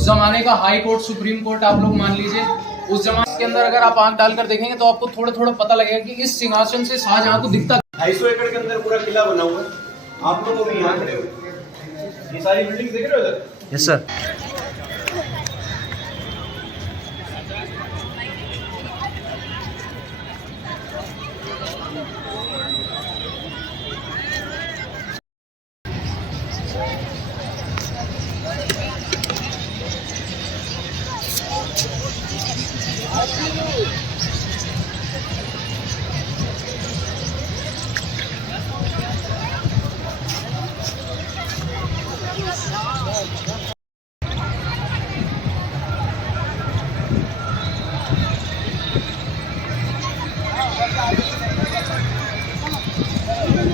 उस जमाने का हाई कोर्ट, सुप्रीम कोर्ट आप लोग मान लीजिए, उस जमाने के अंदर अगर आप आंख डालकर देखेंगे तो आपको थोड़ा थोड़ा पता लगेगा कि इस सिंहासन से शाहजहां को दिखता 250 एकड़ के अंदर पूरा किला बना हुआ है। आप लोग अभी यहाँ खड़े हो, ये सारी बिल्डिंग देख रहे हो इधर? Yes sir.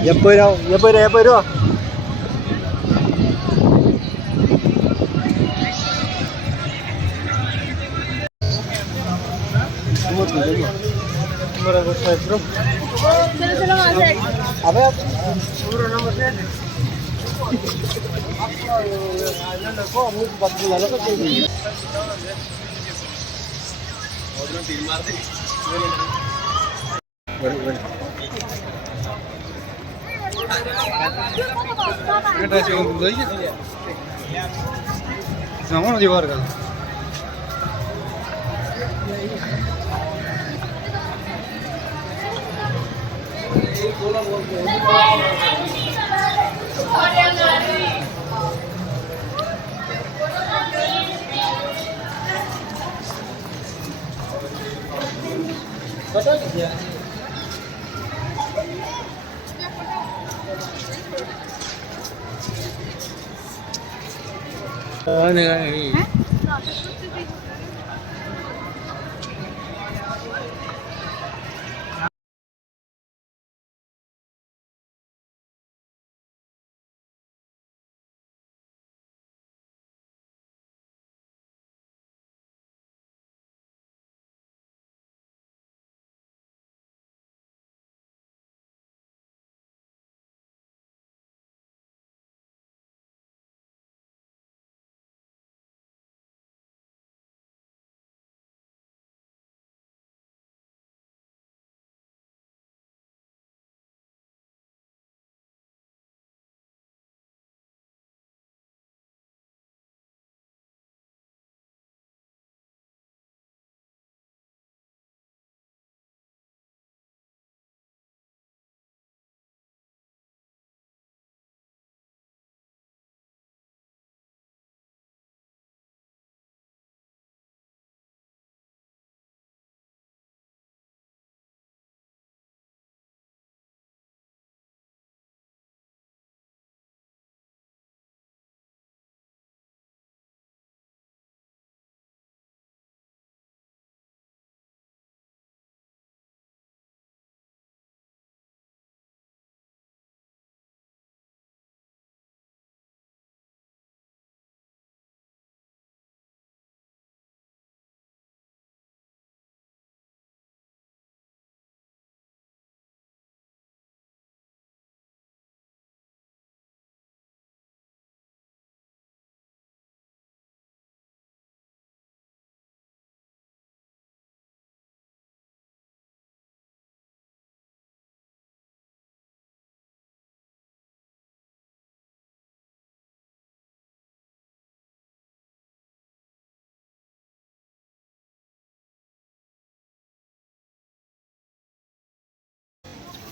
Yapıyor.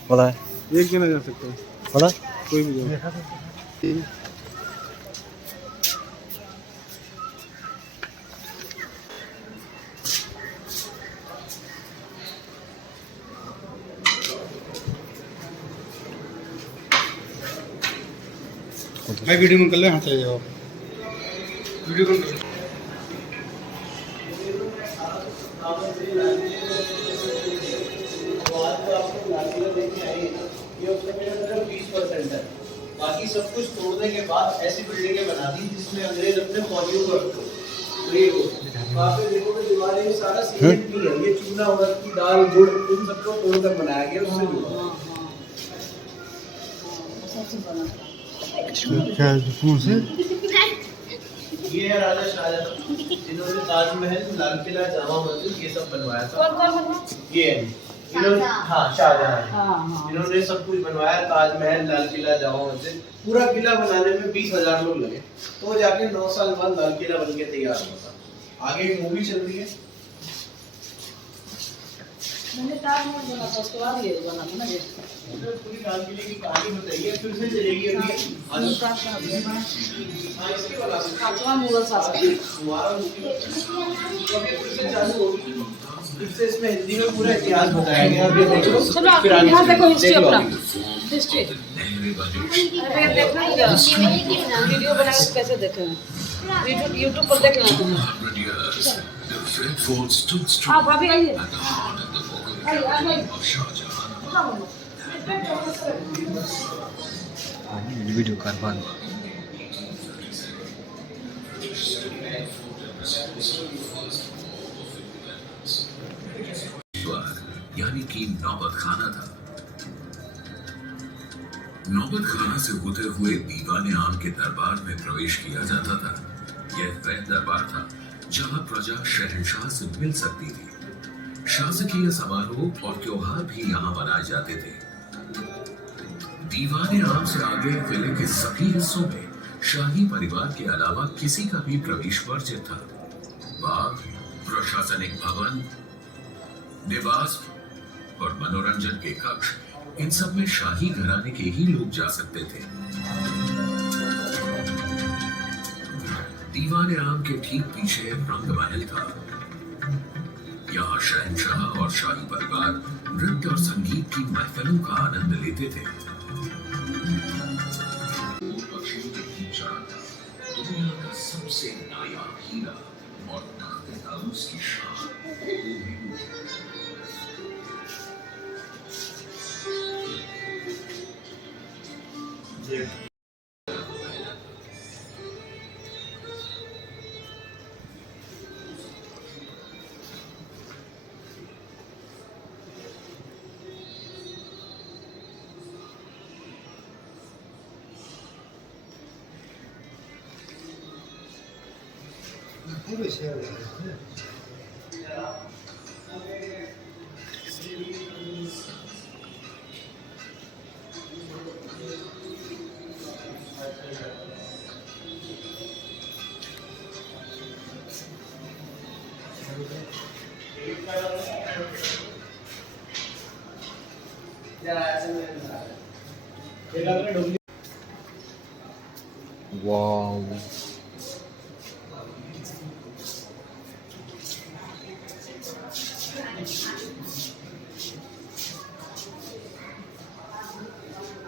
बोला एक जना जा सकता है, बोला कोई भी जाओ। भाई वीडियो में कर ले, हाँ चले जाओ वीडियो कॉल कर। बाकी सब कुछ तोड़ने के बाद ऐसी बिल्डिंगें बना दी जिसमें अंग्रेज अपने फौजियों को रखते। तो ये वहाँ पे देखोगे दीवारें सारा सीमेंट की है, ये चूना उड़द की दाल गुड़ इन सबको तोड़कर बनाया गया उससे जुड़ा। क्या ये है राजा शाहजहां, जिन्होंने ताजमहल, लाल किला, जामा मस्जिद ये सब बनवाया था। कौन कौन बनवा? ये है इन्होंने, हाँ शाहजहां, हाँ। इन्होंने सब कुछ बनवाया, ताजमहल, लाल किला, जामा मस्जिद। पूरा किला बनाने में 20,000 लोग लगे, तो जाके 9 साल बाद लाल किला बन के तैयार हुआ था। आगे एक मूवी चल रही है। मैंने ताजमहल बना था, उसके बाद ये बना था ना ये। पूरी लाल किले की कहानी बताइए, फिर से चलेगी अभी। इसके बाद सातवां मुगल शासक। हमारा कभी फिर से चालू होगी, फिर से इसमें हिंदी में पूरा इतिहास बताया गया। अभी देख लो, चलो आप यहाँ देखो हिस्ट्री अपना, हिस्ट्री। अरे देखना इधर वीडियो बना के कैसे देखें, यूट्यूब पर देख लेना। हाँ भाभी आइए, वीडियो कर बंद। यानी कि नौबत खाना था। नौबत खाना से होते हुए दीवाने आम के दरबार में प्रवेश किया जाता था। यह वह दरबार था जहां प्रजा शहंशाह से मिल सकती थी। शासकीय समारोह और त्योहार भी यहाँ मनाए जाते थे। दीवाने आम से आगे किले के सभी हिस्सों में शाही परिवार के अलावा किसी का भी प्रवेश वर्जित था। बाग, प्रशासनिक भवन, निवास और मनोरंजन के कक्ष, इन सब में शाही घराने के ही लोग जा सकते थे। दीवाने आम के ठीक पीछे रंग महल था। यहाँ शहंशाह और शाही परिवार नृत्य और संगीत की महफिलों का आनंद लेते थे। पक्षियों के बीच दुनिया का सबसे नायाब हीरा और ताउस की शान। वाओ,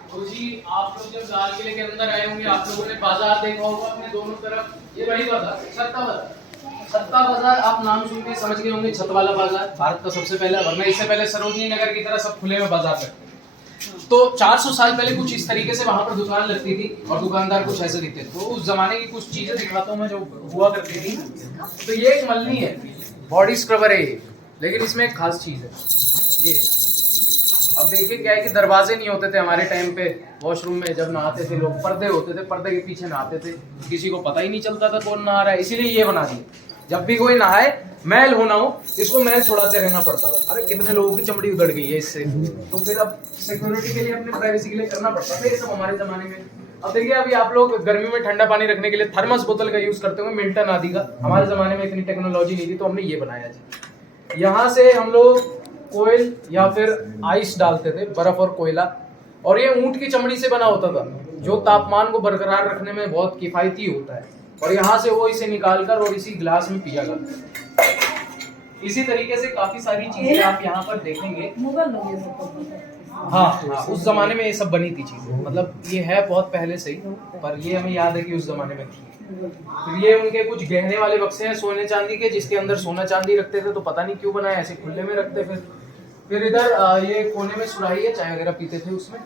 तो जी आप लोग जब लाल किले के अंदर आए होंगे, आप लोगों ने बाजार देखा होगा अपने दोनों तरफ। ये बड़ी बाजार है, सत्ता बाजार। सत्ता बाजार आप नाम सुन के समझ गए होंगे, छत वाला बाजार भारत का सबसे पहला, वरना इससे पहले सरोजनी नगर की तरह सब खुले में बाजार लगते। तो 400 साल पहले कुछ इस तरीके से वहां पर दुकान लगती थी और दुकानदार कुछ ऐसे दिखते थे। तो उस जमाने की कुछ चीजें दिखाता हूँ मैं जो हुआ करती थी। तो ये एक मल्ली है, बॉडी स्क्रबर है ये, लेकिन इसमें एक खास चीज है ये। अब देखिए क्या है कि दरवाजे नहीं होते थे हमारे टाइम पे, वॉशरूम में जब नहाते थे लोग पर्दे होते थे, पर्दे के पीछे नहाते थे, किसी को पता ही नहीं चलता था कौन नहा रहा है। इसीलिए ये बना दिया, जब भी कोई नहाए मैल होना हो, इसको मैल छुड़ाते रहना पड़ता था। अरे कितने लोगों की चमड़ी उधड़ गई है इससे। तो फिर अब सिक्योरिटी के लिए, अपने प्राइवेसी के लिए करना पड़ता था ये सब हमारे जमाने में। अब देखिए अभी आप लोग गर्मी में ठंडा पानी रखने के लिए थर्मस बोतल का यूज करते होंगे, मिल्टन आदि का। हमारे जमाने में इतनी टेक्नोलॉजी नहीं थी, तो हमने ये बनाया जी। यहाँ से हम लोग कोयल या फिर आइस डालते थे, बर्फ और कोयला, और ये ऊंट की चमड़ी से बना होता था, जो तापमान को बरकरार रखने में बहुत किफायती होता है। और यहाँ से वो इसे निकालकर और इसी ग्लास में पिया जाता है। इसी तरीके से काफी सारी चीजें आप यहाँ पर देखेंगे। मुगल लोग ये सब हाँ, उस जमाने में ये सब बनी थी चीजें, मतलब ये है बहुत पहले से ही, पर ये हमें याद है कि उस जमाने में थी। फिर ये उनके कुछ गहने वाले बक्से हैं सोने चांदी के, जिसके अंदर सोना चांदी रखते थे, तो पता नहीं क्यों बनाए, ऐसे खुले में रखते। फिर इधर ये कोने में सुराही है, चाय वगैरह पीते थे उसमें।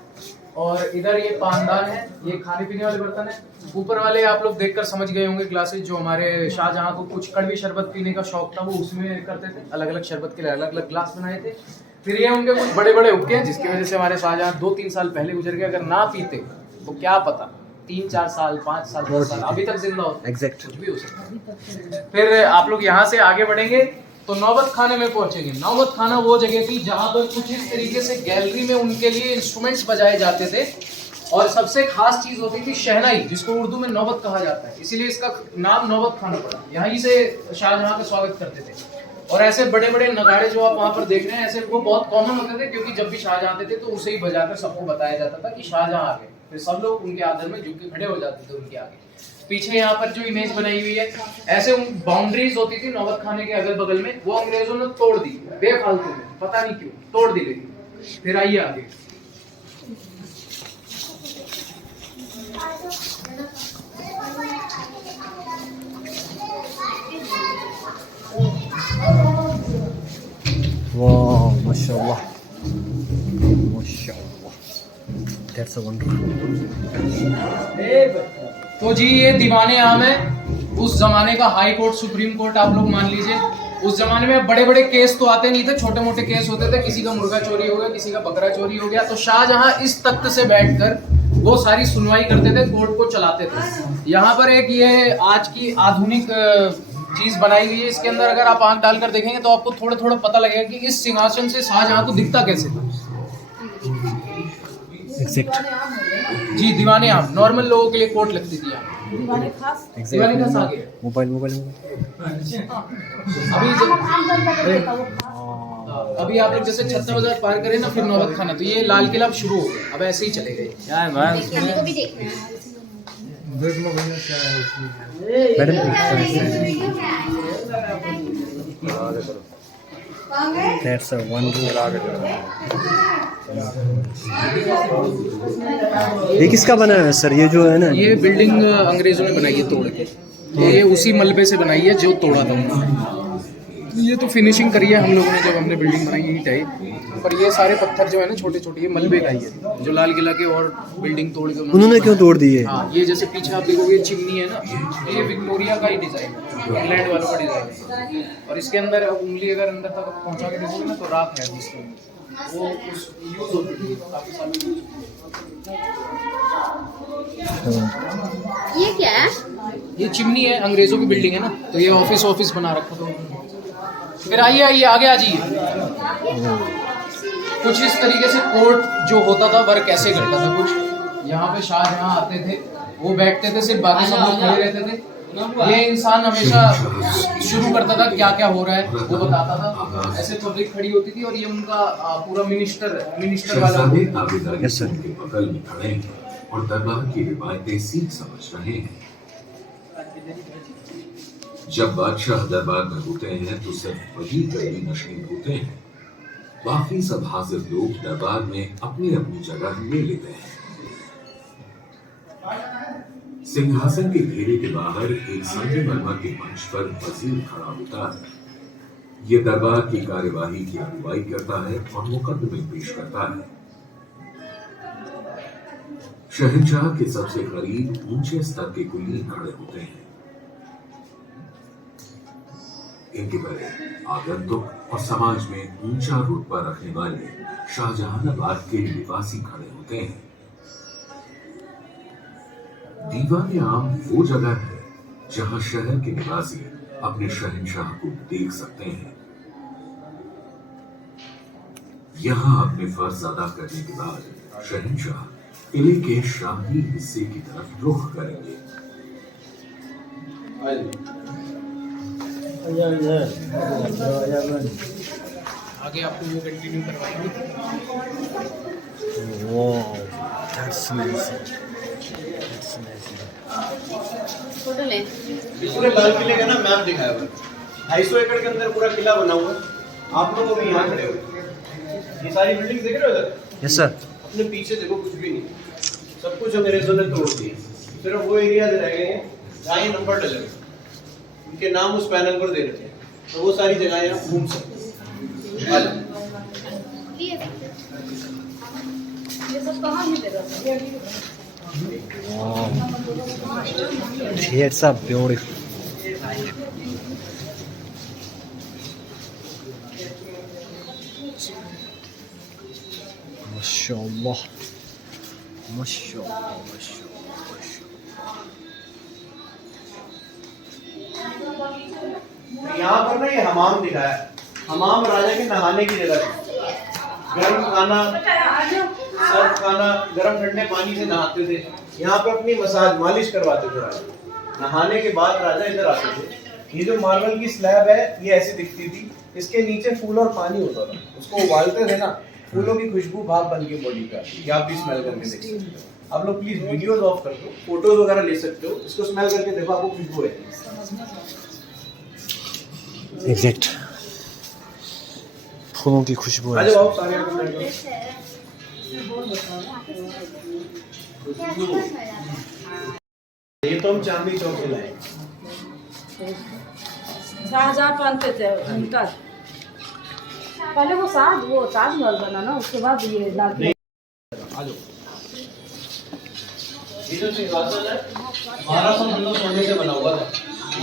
और इधर ये पानदान है, ये खाने पीने वाले बर्तन है। ऊपर वाले आप लोग देखकर समझ गए होंगे ग्लासेस, जो हमारे शाहजहां को कुछ कड़वी शरबत पीने का शौक था, वो उसमें करते थे। अलग अलग शरबत के लिए अलग अलग ग्लास बनाए थे। फिर ये उनके कुछ बड़े बड़े हुक्के हैं, जिसकी वजह से हमारे शाहजहां 2-3 साल पहले गुजर गए। अगर ना पीते तो क्या पता 3-4 साल 5 साल 10 साल अभी तक जिंदा होते हैं। एग्जैक्ट। कुछ भी हो सकता है। फिर आप लोग यहाँ से आगे बढ़ेंगे तो नौबत खाने में पहुंचेंगे। नौबत खाना वो जगह थी जहाँ पर कुछ इस तरीके से गैलरी में उनके लिए इंस्ट्रूमेंट्स बजाए जाते थे और सबसे खास चीज होती थी शहनाई, जिसको उर्दू में नौबत कहा जाता है, इसीलिए इसका नाम नौबत खाना पड़ा। यहीं से शाहजहां का स्वागत करते थे। और ऐसे बड़े बड़े नगाड़े जो आप वहाँ पर देख रहे हैं, ऐसे वो बहुत कॉमन होते थे, क्योंकि जब भी शाहजहां आते थे तो उसे ही बजाकर सबको बताया जाता था कि शाहजहां आ गए। फिर सब लोग उनके आदर में झुक के खड़े हो जाते थे उनके आगे। पीछे यहाँ पर जो इमेज बनाई हुई है, ऐसे बाउंड्रीज होती थी नौबत खाने के अगल बगल में, वो अंग्रेजों ने तोड़ दी बेफालतू में, पता नहीं क्यों तोड़ दी गई। फिर आइए आगे। वाह माशाल्लाह माशाल्लाह, दैट्स अ वंडरफुल। तो जी ये दीवाने आम है, उस जमाने का हाई कोर्ट, सुप्रीम कोर्ट आप लोग मान लीजिए। उस जमाने में बड़े बड़े केस तो आते नहीं थे, छोटे मोटे केस होते थे। किसी का मुर्गा चोरी हो गया, किसी का बकरा चोरी हो गया, तो शाहजहां इस तख्त से बैठकर वो सारी सुनवाई करते थे, कोर्ट को चलाते थे। यहाँ पर एक ये आज की आधुनिक चीज बनाई गई है। इसके अंदर अगर आप आंख डालकर देखेंगे तो आपको थोड़ा थोड़ा पता लगेगा कि इस सिंहासन से शाहजहां को दिखता कैसे था। एग्जैक्ट जी दीवाने आम नॉर्मल लोगों के लिए कोर्ट लगती थी यहाँ। दीवाने खास आ गए। मोबाइल अभी आप लोग जैसे 56 बाजार पार करें ना, फिर नौबत खाना, तो ये लाल किला अब शुरू हो गया। अब ऐसे ही चले गए। That's a wonder. ये किसका बना है सर, ये जो है ना? ये बिल्डिंग अंग्रेजों ने बनाई है तोड़ के, ये उसी मलबे से बनाई है जो तोड़ा था उन्होंने। ये तो फिनिशिंग करी है हम लोगों ने जब हमने बिल्डिंग बनाई यही टाइप, पर ये सारे पत्थर जो है ना छोटे छोटे, ये मलबे का ही है जो लाल किला के और बिल्डिंग तोड़ के उन्होंने क्यों तोड़ दी है? हाँ, ये जैसे पीछे आप देखोगे चिमनी है ना, ये विक्टोरिया का ही डिजाइन है, इंग्लैंड वालों का डिजाइन है। और इसके अंदर उंगली अगर अंदर तक पहुंचा के देखोगे ना तो राख है जिसके अंदर, वो उस यूज होती थी काफी सालों। ये क्या है? ये चिमनी है, अंग्रेजों की बिल्डिंग है ना, तो ये ऑफिस बना रखा था। फिर आइए आगे आ जाइए। कुछ इस तरीके से कोर्ट जो होता था वर्क कैसे करता था, कुछ यहाँ पे शाहजहां आते थे, वो बैठते थे, सिर्फ बाकी सब लोग खड़े रहते थे। ये इंसान हमेशा शुरू करता था क्या क्या हो रहा है, वो बताता था। ऐसे पब्लिक खड़ी होती थी और ये उनका पूरा मिनिस्टर वाला शहजादे आबेदारी के बगल में खड़े हैं और दरबार की रिवायतें सीख समझ रहे हैं। जब बादशाह दरबार में होते हैं तो सिर्फ वही गरीब नशीन होते हैं, बाकी सब हाजिर लोग दरबार में अपनी अपनी जगह ले लेते हैं। सिंहासन के घेरे के बाहर एक संगमरमर के मंच पर वजीर खड़ा होता है। ये दरबार की कार्यवाही की अगुवाई करता है और मुकदमे पेश करता है। शहंशाह के सबसे करीब ऊंचे स्तर के कुलीन खड़े होते हैं। इनके परे आगंतुक और समाज में ऊंचा रुतबा रखने वाले शाहजहानाबाद के निवासी खड़े होते हैं। दीवाने आम वो जगह है जहां शहर के निवासी अपने शहंशाह को देख सकते हैं। यहां अपने फर्ज अदा करने के बाद शहंशाह किले के शाही हिस्से की तरफ रुख करेंगे। आगे आपको वो कंटिन्यू करवाएंगे। फोटो ले। पूरे लाल किले का ना मैप दिखाया हुआ है। 250 एकड़ के अंदर पूरा किला बना हुआ है। आप लोग भी यहाँ खड़े हो, ये सारी बिल्डिंग देख रहे हो इधर? Yes sir. अपने पीछे देखो, कुछ भी नहीं, सब कुछ अंग्रेजों ने तोड़ दिया। सिर्फ वो एरिया रह गए हैं जहाँ ये नंबर डले, उनके नाम उस पैनल पर दे रखे हैं, तो वो सारी जगह यहाँ घूम सकते हैं। ये सब कहाँ मिलेगा? It's a beautiful. माशाल्लाह माशाल्लाह माशाल्लाह। यहाँ पर ना ये हमाम दिखाया है। हमाम राजा के नहाने की जगह थी। गर्म खाना, सर्द खाना, गर्म ठंडे पानी से नहाते थे। यहाँ पे अपनी मसाज मालिश करवाते थे राजा। नहाने के बाद राजा इधर आते थे। ये जो मार्बल की स्लैब है ये ऐसी दिखती थी, इसके नीचे फूल और पानी होता था, उसको उबालते थे ना, फूलों की खुशबू भाप बन के बॉडी का, ये आप भी स्मेल करके देख सकते हो। आप लोग प्लीज वीडियोस ऑफ कर दो, फोटोज वगैरह ले सकते हो, इसको स्मेल करके देखो, आपको खुशबू है। एग्जैक्ट फूलों की खुशबू आ है। जाओ आप सारे यहाँ पे बैठो। ये तो हम चांदनी चौक से लाए। शाहजहां पहनते थे मुमताज। पहले वो ताजमहल बना ना, उसके बाद ये लाल किला। आ जाओ। ये जो सिंहासन है 1200 किलो सोने से बना हुआ था।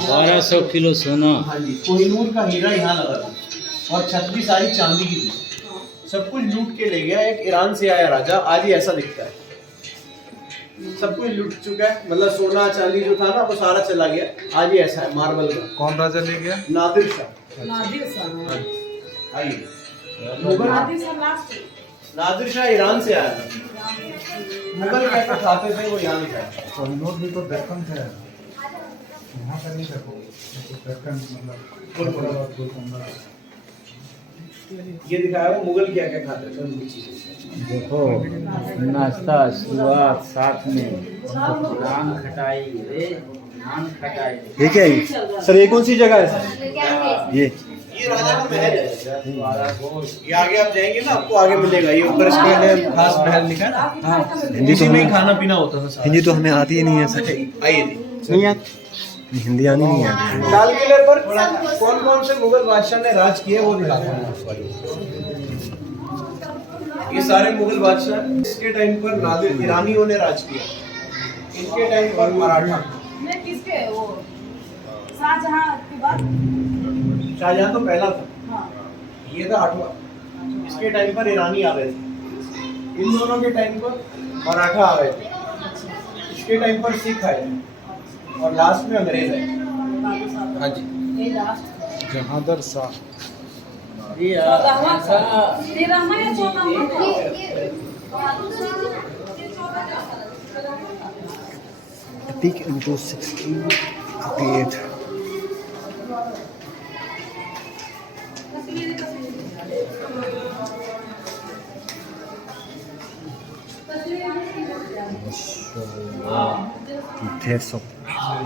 1200 किलो सोना। हाँ जी, कोहिनूर का हीरा यहाँ लगा था और छत भी सारी चांदी की थी। सब कुछ लूट के ले गया एक ईरान से आया राजा, आज ही ऐसा दिखता है। सब कुछ लूट चुका है, मतलब सोना चांदी जो था ना वो सारा चला गया, आज ही ऐसा है मार्बल का। कौन राजा ले गया? नादिर शाह। नादिर शाह। आइए, नादिर शाह लास्ट। नादिर शाह ईरान से आया था। मुगल कैसे खाते थे वो यहाँ दिखाया। कोहिनूर भी तो दक्कन से है, यहाँ का नहीं देखो, दक्कन मतलब गोलकोंडा। ये दिखाया वो मुगल क्या क्या खाते थे उनकी चीजें। देखो नाश्ता शुरुआत साथ में नान खटाई, नान खटाई। ये क्या है सर? ये कौन सी जगह है सर? ये राजा का महल है। ये आगे आप जाएंगे ना, आपको आगे मिलेगा। ये ऊपर इसके लिए खास महल लिखा है ना। हाँ, हिंदी तो इसी में ही हमें खाना पीना होता था सारा। हिंदी तो हमें आती ही नहीं है सर। आइए नहीं आती, हिंदी आनी नहीं आती। लाल किले पर कौन कौन से मुगल बादशाह ने राज किए वो दिखाते हैं। ये सारे मुगल बादशाह, इसके टाइम पर नादिर ईरानियों ने राज किया, इनके टाइम पर मराठा। नहीं किसके वो शाहजहां के बाद। शाहजहां तो पहला था, हाँ। ये था 8वां। इसके टाइम पर ईरानी आ गए थे। इन दोनों के टाइम पर मराठा आ गए थे। इसके टाइम पर सिख आए थे और लास्ट में अंग्रेज आए। हाँ जी, ये लास्ट। जहांदर शाह। 13वां या 14वां? Peak into 1658. There's so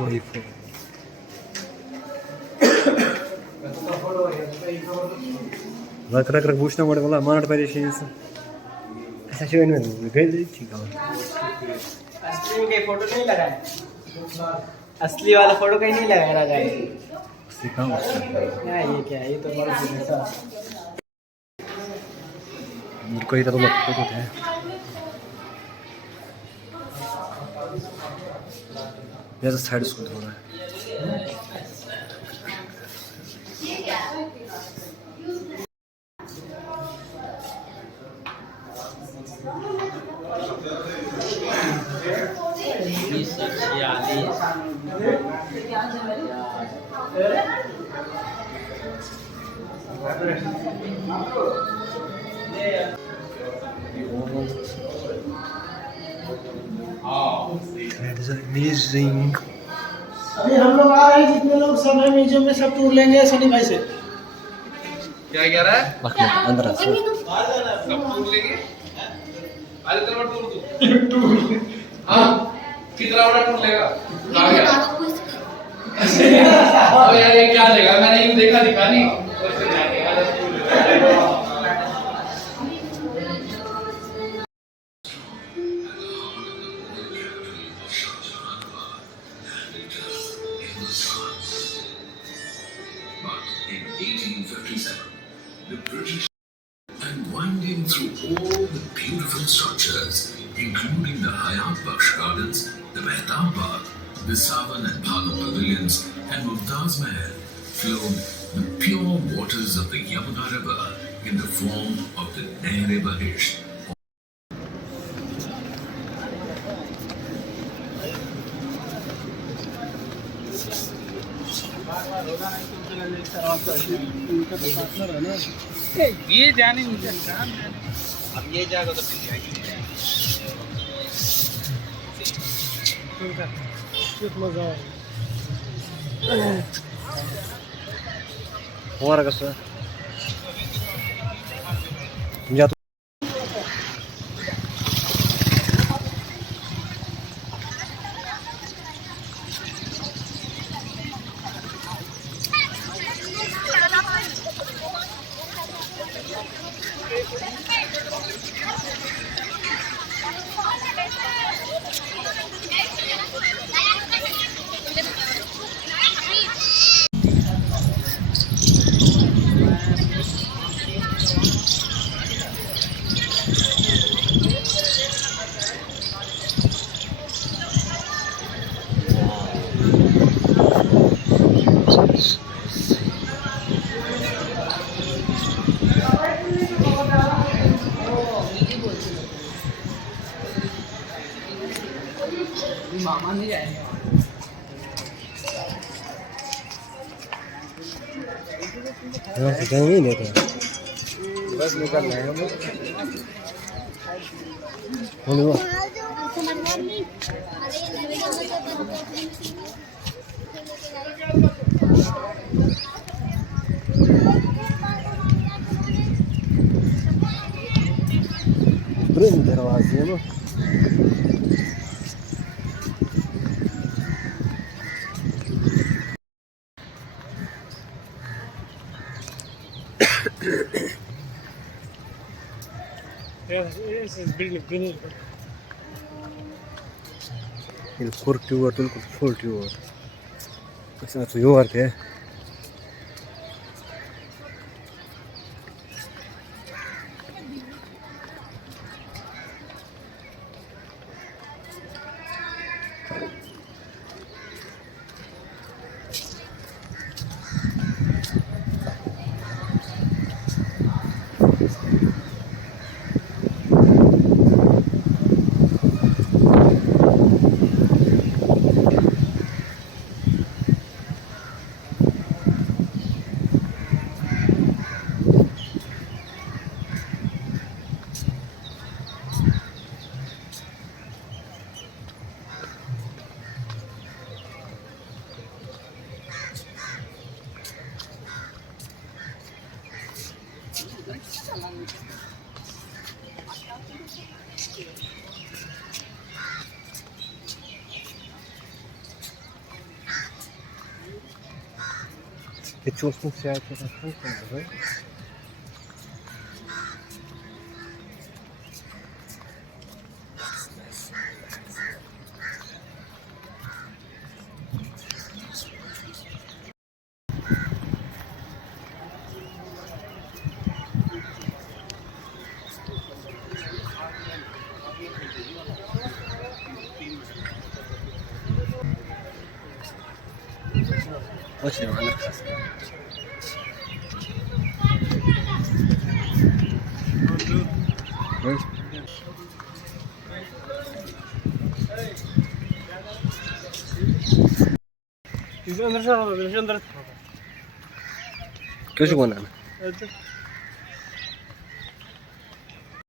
beautiful. रख पूछना पड़े बोला मानट परेशान ऐसा क्यों नहीं गए ठीक है। असली के फोटो नहीं लगाए, असली वाला फोटो कहीं नहीं लगाया राजा ने। सिखा ये क्या है, ये तो बहुत मेरे को इधर तो लगता तो है। जैसे साइड उसको थोड़ा amazing. अभी हम लोग आ रहे हैं, जितने लोग सब हैं म्यूजियम में सब टूर लेंगे सनी भाई से। क्या कह रहा है? अंदर आ सर। सब टूर लेंगे। आज तेरा टूर दो। हाँ, कितना बड़ा टूर लेगा? कहाँ गया? अब यार ये क्या लेगा? मैंने यूँ देखा दिखा नहीं। वैसे जाके अलग टूर लेगा। In 1857, the British, and winding through all the beautiful structures, including the Hayat Baksh Gardens, the Mehtab Bagh, the Savan and Bhanu Pavilions, and Mumtaz Mahal, flowed the pure waters of the Yamuna River in the form of the Nair-e-Bahisht. होगा नहीं। ये जाने मुझे अब ये जाएगा तो तुम्हारा कसं म्हणजे आता मामा नहीं जाएंगे कहीं नहीं देता बस निकल रहे हैं बोलो दरवाजे ना il curtiuot il curtiuot questo è tuo e tu ascolti Очень рано. कैसे कौन है